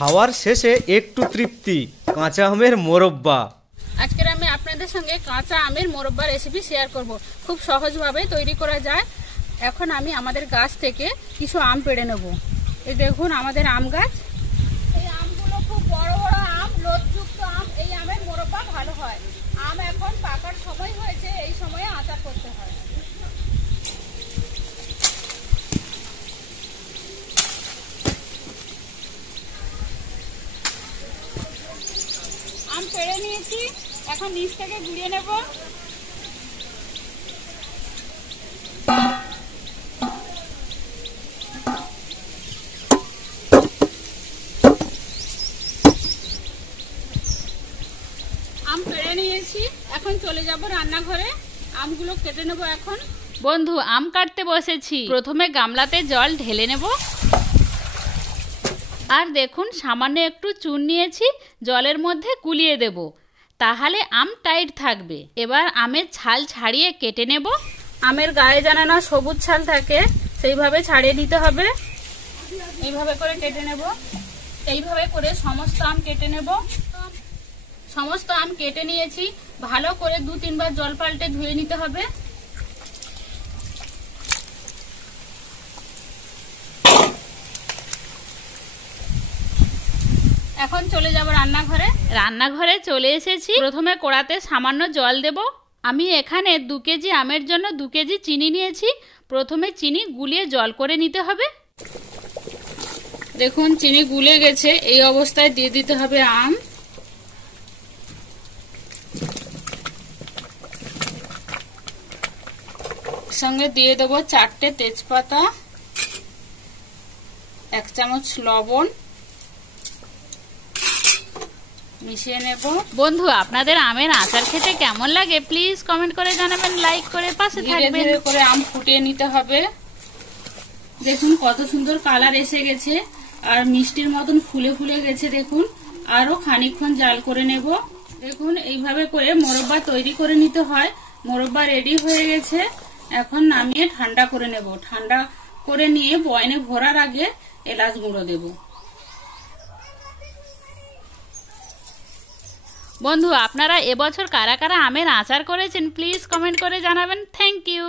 খাওয়ার শেষে একটু তৃপ্তি, কাঁচা আমের মোরব্বা। আজকের আমি আপনাদের সঙ্গে কাঁচা আমের মোরব্বা রেসিপি শেয়ার করব। খুব সহজভাবে তৈরি করা যায়। এখন আমি আমাদের গাছ থেকে কিছু আম পেড়ে নেব। এই দেখুন আমাদের আম গাছ। এই আমগুলো খুব বড় বড় আম, লোদযুক্ত আম। এই আমের মোরব্বা ভালো হয়। আম এখন পাকার সময় হয়েছে, এই সময়ে আচার করতে হয়। আম পেড়ে নিয়েছি, এখন নিচ থেকে গুঁড়িয়ে নেব। আম পেড়ে নিয়েছি, এখন চলে যাব রান্নাঘরে। আমগুলো কেটে নেব। এখন বন্ধু আম কাটতে বসেছি। প্রথমে গামলাতে জল ঢেলে নেব। আর দেখুন সামান্য একটু চুন নিয়েছি, জলের মধ্যে গুলিয়ে দেব, তাহলে আম টাইট থাকবে। এবার আমের ছাল ছাড়িয়ে কেটে নেব। আমের গায়ে যেন না সবুজ ছাল থাকে, সেইভাবে ছাড়িয়ে নিতে হবে। এইভাবে করে কেটে নেব। এইভাবে করে সমস্ত আম কেটে নেব। সমস্ত আম কেটে নিয়েছি, ভালো করে 2-3 বার জল পাল্টে ধুয়ে নিতে হবে। এখন চলে যাব রান্নাঘরে। রান্নাঘরে চলে এসেছি। প্রথমে কড়াতে সামান্য জল দেব। আমি এখানে 2 কেজি আমের জন্য 2 কেজি চিনি নিয়েছি। প্রথমে চিনি গুলিয়ে জল করে নিতে হবে। দেখুন চিনি গুলে গেছে, এই অবস্থায় দিয়ে দিতে হবে আম। সঙ্গে দিয়ে দেবো 4টে তেজপাতা, 1 চামচ লবণ, মিশিয়ে নেব। বন্ধু আপনাদের আমের আচার খেতে কেমন লাগে প্লিজ কমেন্ট করে জানাবেন, লাইক করে পাশে থাকবেন। ধীরে ধীরে করে আম ফুটিয়ে নিতে হবে। দেখুন কত সুন্দর কালার এসে গেছে, আর মিষ্টির মতন ফুলে ফুলে গেছে। দেখুন আরো খানিকক্ষণ জাল করে নেব। দেখুন এইভাবে করে মোরব্বা তৈরি করে নিতে হয়। মোরব্বা রেডি হয়ে গেছে, এখন নামিয়ে ঠান্ডা করে নেব। ঠান্ডা করে নিয়ে বয়নে ভরার আগে এলাচ গুঁড়ো দেব। বন্ধু আপনারা এবছর কারা কারা আমের আচার করেছেন প্লিজ কমেন্ট করে জানাবেন। Thank you.